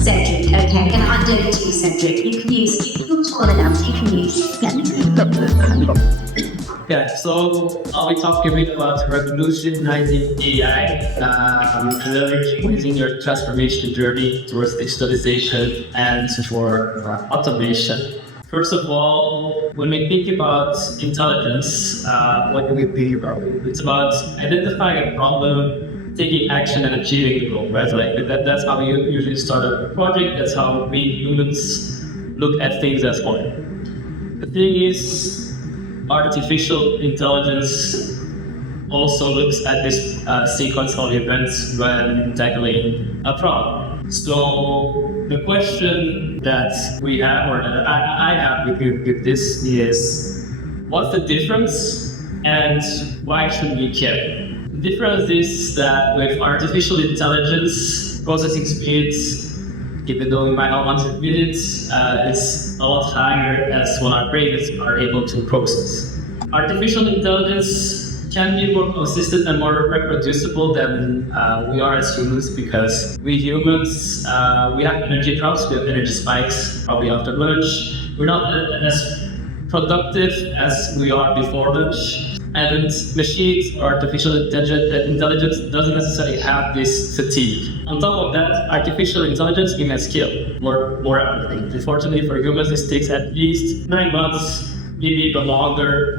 Cedric, okay, I'm going to hand over to you, Cedric. You can call it out, you can use. Yeah, so I'll be talking a bit about revolutionizing AI, using your transformation journey towards digitalization and for automation. First of all, when we think about intelligence, what do we think about? It's about identifying a problem, taking action, and achieving the goal, right? Like that's how you usually start a project. That's how we humans look at things as one. The thing is, artificial intelligence also looks at this sequence of events when tackling a problem. So the question that we have, or that I have with this is, what's the difference and why should we care? The difference is that with artificial intelligence, processing speeds, even though we might not want to admit it, is a lot higher as what our brains are able to process. Artificial intelligence can be more consistent and more reproducible than we are as humans, because we humans, we have energy drops, we have energy spikes probably after lunch. We're not as productive as we are before lunch. And machines or artificial intelligence doesn't necessarily have this fatigue. On top of that, artificial intelligence can scale more rapidly. Unfortunately for humans, this takes at least 9 months, maybe even longer,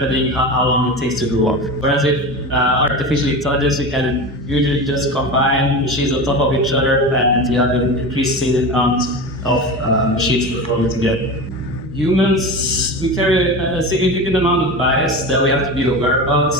depending on how long it takes to grow up. Whereas with artificial intelligence, we can usually just combine machines on top of each other and you have an increasing amount of machines performing together. Humans, we carry a significant amount of bias that we have to be aware about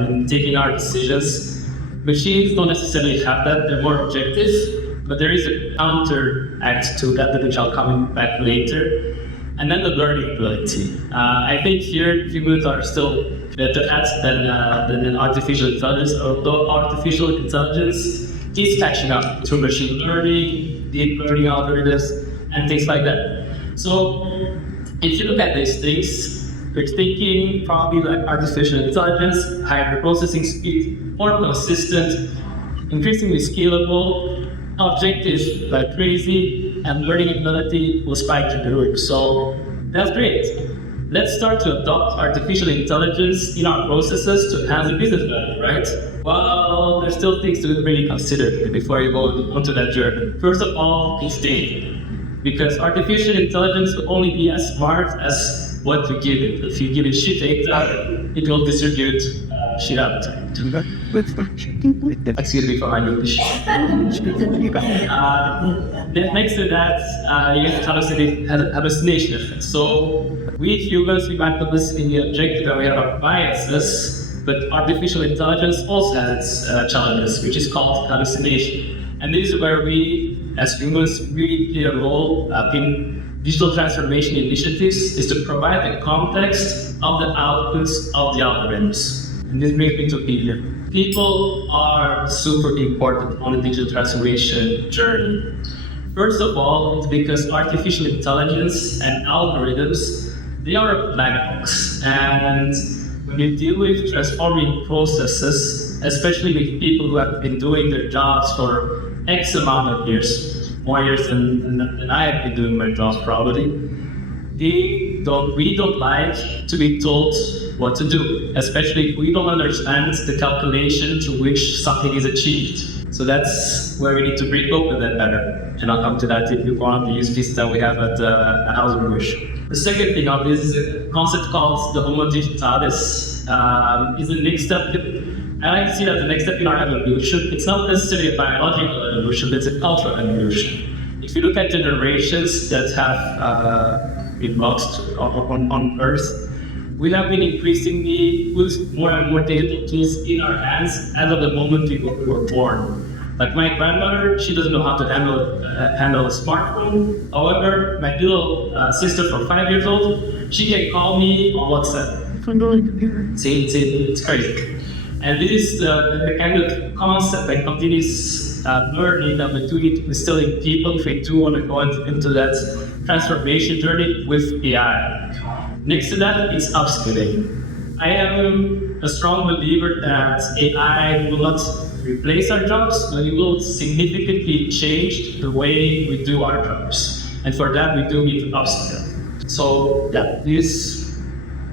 when taking our decisions. Machines don't necessarily have that, they're more objective, but there is a counteract to that which I'll come back later. And then the learning ability. I think here humans are still better at than artificial intelligence, although artificial intelligence is catching up to machine learning, deep learning algorithms, and things like that. So if you look at these things, you're thinking probably like artificial intelligence, higher processing speed, more consistent, increasingly scalable, objective like crazy, and learning ability will spike to the roof. So that's great. Let's start to adopt artificial intelligence in our processes to enhance the business value, right? Well, there's still things to really consider before you go onto that journey. First of all, is data. Because artificial intelligence will only be as smart as what you give it. If you give it shit data, it will distribute shit out of time. Excuse me for my English. That makes it that you have hallucination effect. So we humans, we might publicly object that we have biases, but artificial intelligence also has its challenges, which is called hallucination. And this is where we, as humans, really play a role in digital transformation initiatives, is to provide the context of the outputs of the algorithms. And this brings me to people. People are super important on the digital transformation journey. First of all, it's because artificial intelligence and algorithms, they are a black box. And when you deal with transforming processes, especially with people who have been doing their jobs for X amount of years, more years than I have been doing my job probably, we don't like to be told what to do, especially if we don't understand the calculation to which something is achieved. So that's where we need to break open that better. And I'll come to that if you want the use cases that we have at House of Wish. The second thing of this is a concept called the Homo Digitalis. Is the next step. I like to see that the next step in our evolution, it's not necessarily a biological evolution, but it's a cultural evolution. If you look at generations that have been lost on Earth, we have been increasingly with more and more digital tools in our hands as of the moment we were born. Like my grandmother, she doesn't know how to handle a smartphone. However, my little sister from 5 years old, she can call me on WhatsApp. It's crazy. And this is the kind of concept that continues learning that we're doing, instilling people if we do want to go into that transformation journey with AI. Next to that is upskilling. I am a strong believer that AI will not replace our jobs, but it will significantly change the way we do our jobs. And for that, we do need to upskill. So yeah, this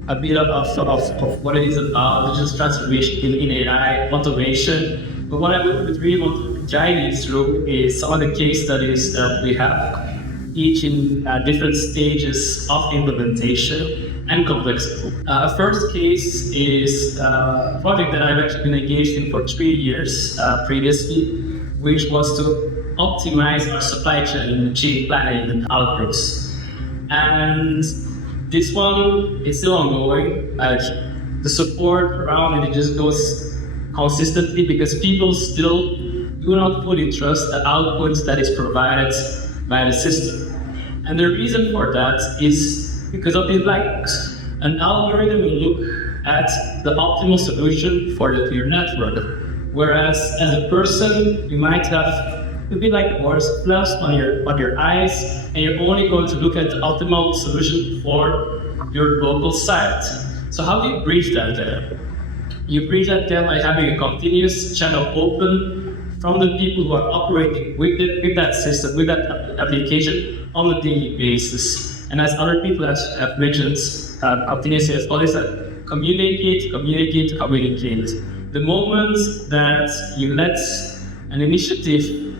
a bit of what it is about digital transformation in AI automation. But what I would really want to guide you through is some of the case studies that we have, each in different stages of implementation and complexity. First case is a project that I've actually been engaged in for 3 years previously, which was to optimize our supply chain and achieve planning and outputs. And this one is still ongoing. The support around it just goes consistently because people still do not fully trust the outputs that is provided by the system. And the reason for that is because of the like an algorithm will look at the optimal solution for your network. Whereas as a person, you might have be like more flush on your eyes, and you're only going to look at the optimal solution for your local site. So how do you bridge that gap? You bridge that gap by having a continuous channel open from the people who are operating with that system, with that application on a daily basis. And as other people have mentioned, continuously as well as that communicate. The moment that you let an initiative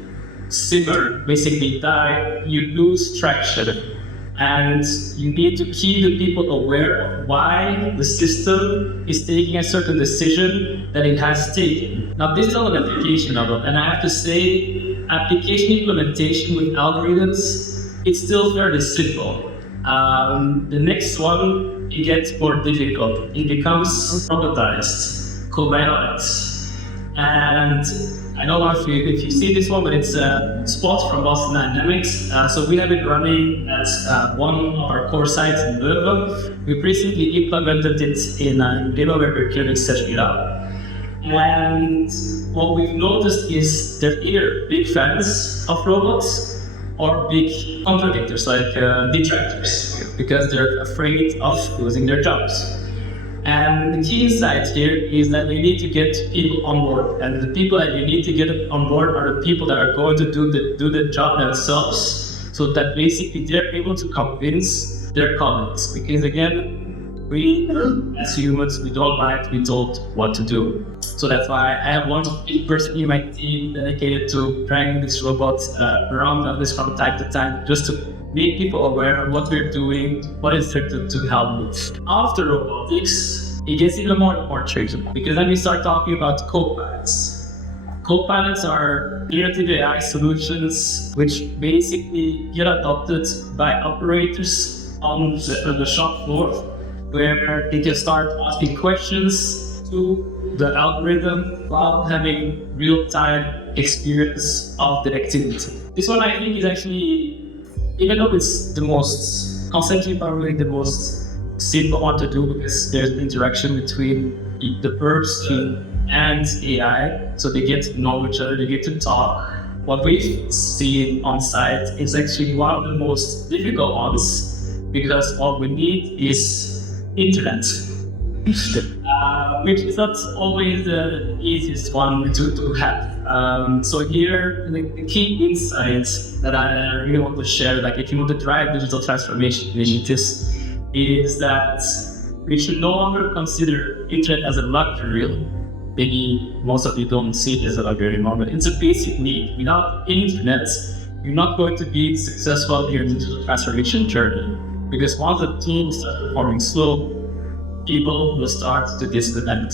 simmer, basically die, you lose traction. And you need to keep the people aware of why the system is taking a certain decision that it has taken. Now, this is all an application of it, and I have to say, application implementation with algorithms, it's still fairly simple. The next one, it gets more difficult. It becomes productized, co-pilots. And I don't know if you see this one, but it's a spot from Boston Dynamics. So we have it running at one of our core sites in Louisville. We recently implemented it in a demo where we're currently setting it up. And what we've noticed is they're either big fans of robots or big contradictors, like detractors, because they're afraid of losing their jobs. And the key insight here is that we need to get people on board, and the people that you need to get on board are the people that are going to do the job themselves, so that basically they're able to convince their colleagues. Because again, we as humans, we don't like to be told what to do. So that's why I have one person in my team dedicated to dragging these robots around this from time to time, just to make people aware of what we're doing, what is there to help with. After robotics, it gets even more tricky, because then we start talking about co-pilots. Co-pilots are generative AI solutions which basically get adopted by operators on the shop floor, where they can start asking questions to the algorithm while having real-time experience of the activity. This one I think is actually, even though it's the most, conceptually probably the most simple one to do, because there's an interaction between the person and AI, so they get to know each other, they get to talk. What we've seen on site is actually one of the most difficult ones, because all we need is internet, which is not always the easiest one to have. So here, the key insights that I really want to share, like if you want to drive digital transformation initiatives, is that we should no longer consider internet as a luxury. Maybe most of you don't see it as a luxury anymore, but it's a basic need. Without internet, you're not going to be successful in your digital transformation journey, because once the teams start performing slow, people will start to disconnect.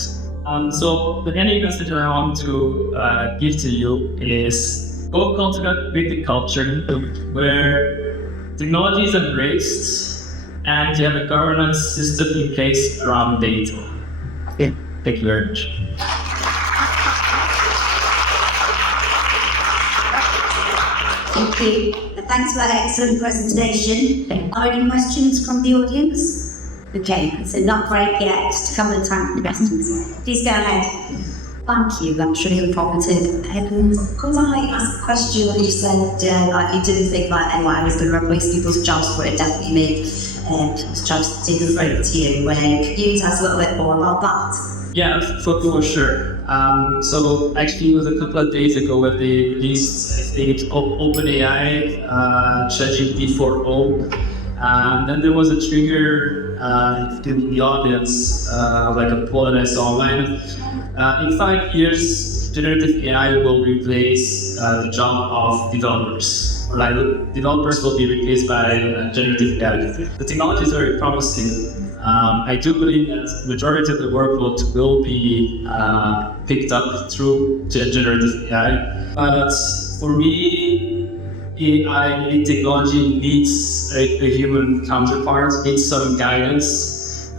So the any message that I want to give to you is go cultivate with the culture where technology is embraced and you have a governance system in place around data. Okay. Thank you very much. Thank you. Thanks for that excellent presentation. Are there any questions from the audience? Okay, so not quite yet. Just a couple of time for questions. Please go ahead. Thank you, that's really informative. Could I ask a question when you said like you didn't think that AI was going to replace people's jobs, but it definitely made people's jobs take us over to you. Can you tell us a little bit more about that? Yeah, for sure. So actually, it was a couple of days ago when they released, I think it's OpenAI, ChatGPT 4.0. Then there was a trigger in the audience, like a poll that I saw online. In 5 years, generative AI will replace the job of developers. Like developers will be replaced by generative AI. The technology is very promising. I do believe that the majority of the workload will be picked up through generative AI. But for me, AI technology needs a human counterpart, needs some guidance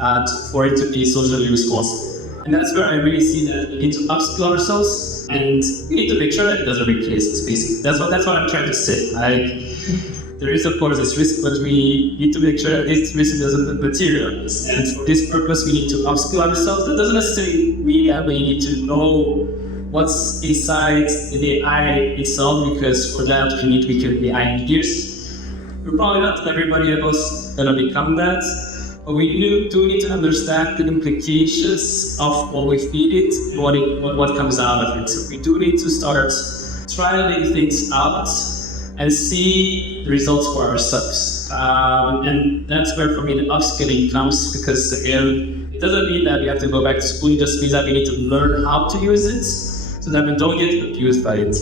for it to be socially responsible. And that's where I really see that we need to upskill ourselves, and we need to make sure that it doesn't replace us, basically. That's what I'm trying to say. There is, of course, this risk, but we need to make sure that this risk doesn't materialize. And for this purpose, we need to upskill ourselves. That doesn't necessarily mean that we need to know what's inside the AI itself, because for that, we need to become AI engineers. We're probably not everybody of us going to become that, but we do need to understand the implications of what we feed it, what comes out of it. So we do need to start trialing things out and see the results for ourselves. And that's where, for me, the upskilling comes, because again, it doesn't mean that we have to go back to school, it just means that we need to learn how to use it so that we don't get abused by it.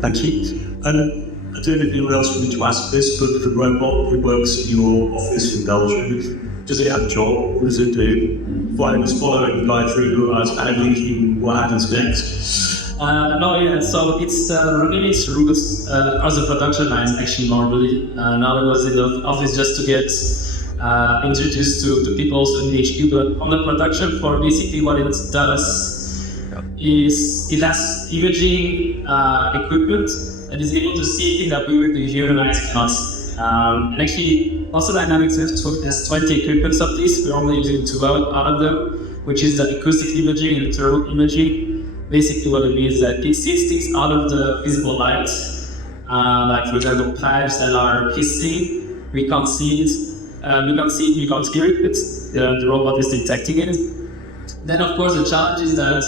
Thank you. I don't know if anyone else wanted to ask this, but the robot who works in your office in Belgium, does it have a job? What does it do? Well, I was following the guy through who I was thinking, what happens next? No, yeah, so it's running its roots as a production line, actually, normally. Now I was in the office just to get introduced to people also in the HQ, but on the production floor, basically what it does is it has imaging equipment that is able to see things that we with the human eyes cannot see. And actually, also Dynamics has 20 equipments of these. We're only using 2 out of them, which is the acoustic imaging and thermal imaging. Basically, what it means is that it sees things out of the visible light. Like, for example, pipes that are hissing, we can't see it. We can't hear it, but the robot is detecting it. Then, of course, the challenge is that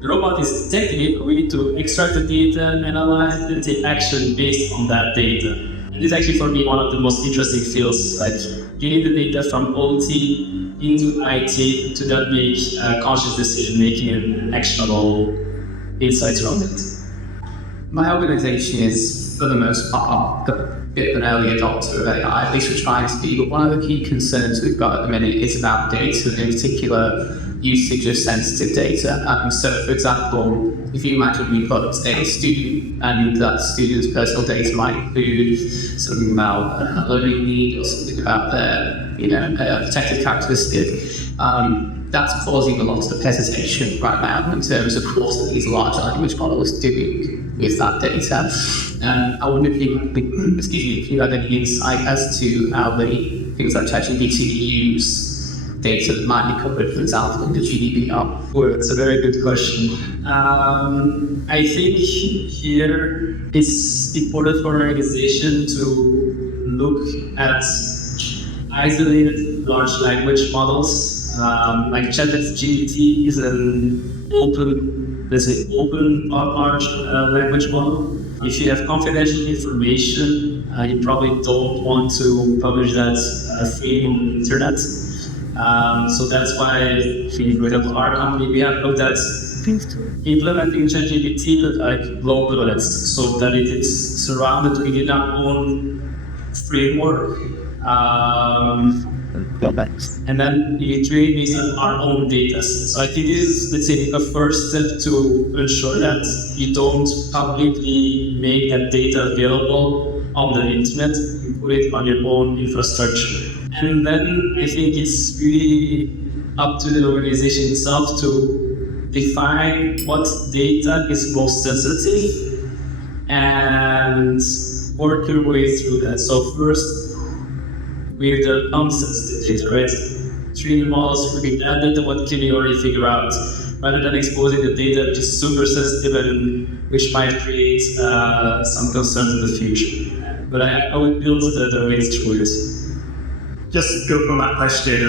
the robot is detecting it, but we need to extract the data and analyze it and take action based on that data. And this is actually, for me, one of the most interesting fields, like getting the data from OT into IT to then make conscious decision making and actionable insights around it. My organisation is, for the most part, a bit of an early adopter of AI, at least we're trying to be, but one of the key concerns we've got at the minute is about data, and in particular, usage of sensitive data. So, for example, if you imagine we've got a student and that student's personal data might include something about learning need or something about their, protected characteristic, that's causing a lot of hesitation right now in terms of what these large language models doing with that data. I wonder if you had any insight as to how the things like ChatGPT use data that might be covered, for example, in the GDPR. Well, it's a very good question. I think here it's important for an organization to look at isolated large language models. Like ChatGPT is an open large language model. If you have confidential information, you probably don't want to publish that free on the internet. So that's why, for example, our company, we have looked at implementing ChatGPT like globally, so that it is surrounded within our own framework. And then we train based on our own data. So I think this is, let's say, a first step to ensure that you don't publicly make that data available on the internet, you put it on your own infrastructure. And then I think it's really up to the organization itself to define what data is most sensitive and work your way through that. So first, with the unsensitive, right? Training models, looking at data, what can you already figure out, rather than exposing the data which is super sensitive and which might create some concerns in the future. But I would build the way through it. Just to go from that question,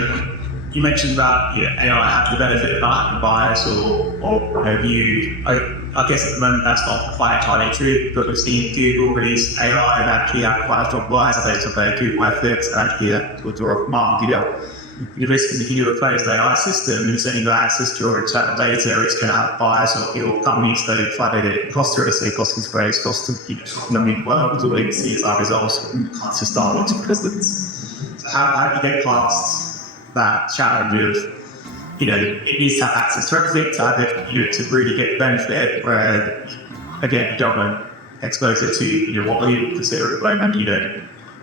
you mentioned about AI having the benefit of not having bias, or have you? I guess at the moment that's not quite entirely true, but we've seen Google release AI and actually have quite a strong bias based on their Google Analytics, and actually to draw a mark. You risk if you replace the AI system and sending got access to your internal data, it's going to have bias or your companies that are funded it cost currency, cost space, cost well, to wait and see our results to start with. So how do you get past that challenge of, it needs to have access to everything to really get the benefit, where again, you don't want to expose it to what we consider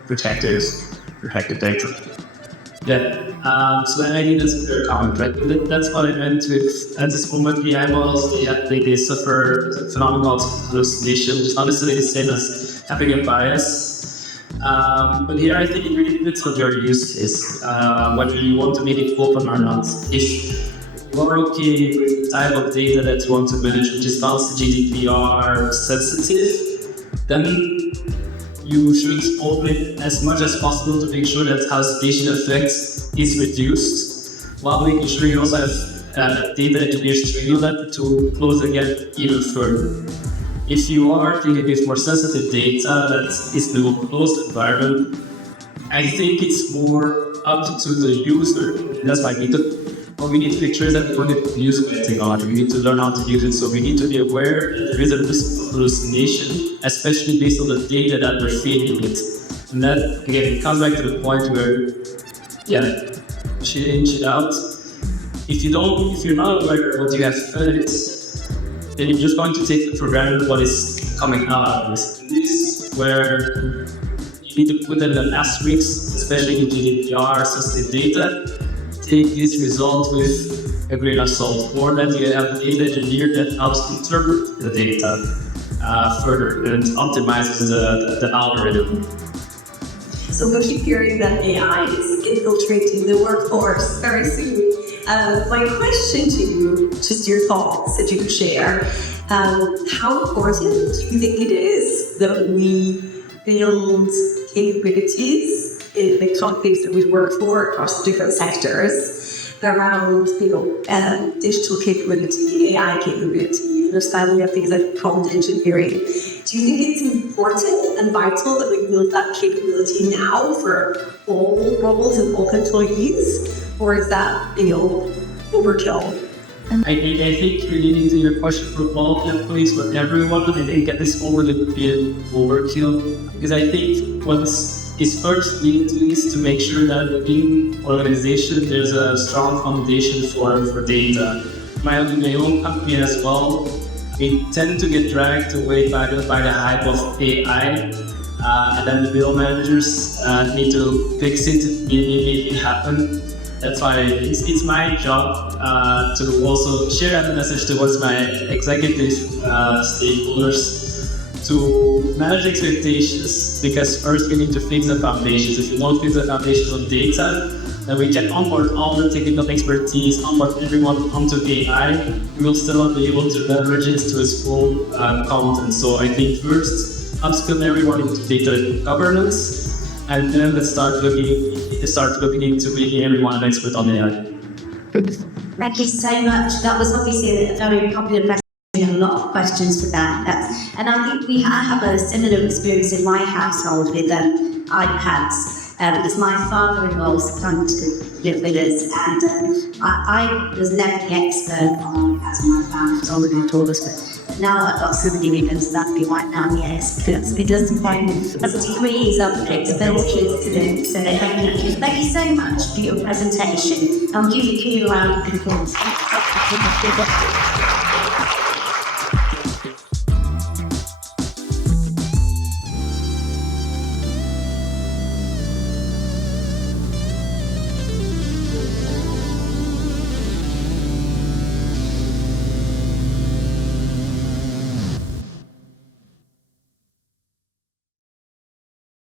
protected data. Yeah, so I think that's a fair comment, right? That's what I meant with, at this moment, the AI models, they suffer phenomenal hallucination, which is not necessarily the same as having a bias. But here I think it really depends on your use case, whether you want to make it open or not. If you're okay with the type of data that you want to manage, which is not GDPR sensitive, then you should open it as much as possible to make sure that hallucination effect is reduced, while making sure you also have data engineers to that to close the gap even further. If you are thinking it's more sensitive data that is in a closed environment, I think it's more up to the user. That's why we need to make sure that we use technology. We need to learn how to use it, so we need to be aware there is a hallucination, especially based on the data that we're feeding it. And that, again, comes back to the point where, shit in, shit out. If you're not aware of what you have fed, then you're just going to take for granted what is coming out of this. This is where you need to put in an asterisk, especially in GDPR sensitive data. Take this result with a grain of salt, or that you have a data engineer that helps interpret the data further and optimizes the algorithm. So we keep hearing that AI is infiltrating the workforce very soon. My question to you, just your thoughts that you could share, how important do you think it is that we build capabilities in the companies that we work for across different sectors around, digital capability, AI capability, understanding of things like prompt engineering? Do you think it's important and vital that we build that capability now for all roles and all employees, or is that, overkill? I think relating to your question for all employees, for everyone, I think that this overkill, because I think what's first we need to is to make sure that within organization there's a strong foundation for data. My own company as well, we tend to get dragged away by the hype of AI, and then the middle managers need to fix it, make it happen. That's why it's my job to also share that message towards my executive stakeholders, to manage expectations, because first we need to fix the foundations. If you don't fix the foundations of data, then we can onboard all the technical expertise, onboard everyone onto AI, we will still not be able to leverage it to its full content. So I think first, upskill everyone into data governance, and then let's start looking into making everyone an expert on AI. Thank you so much. That was obviously a very popular question. We have a lot of questions for that. And I think we have a similar experience in my household with iPads. Because my father-in-law was trying to live with us, and I was never the expert on iPads in my family. It's already told us, but now I've got somebody who knows that be right now, yes, because it doesn't quite degrees of capabilities to do. So thank you so much for your presentation. I'll give you a round of applause.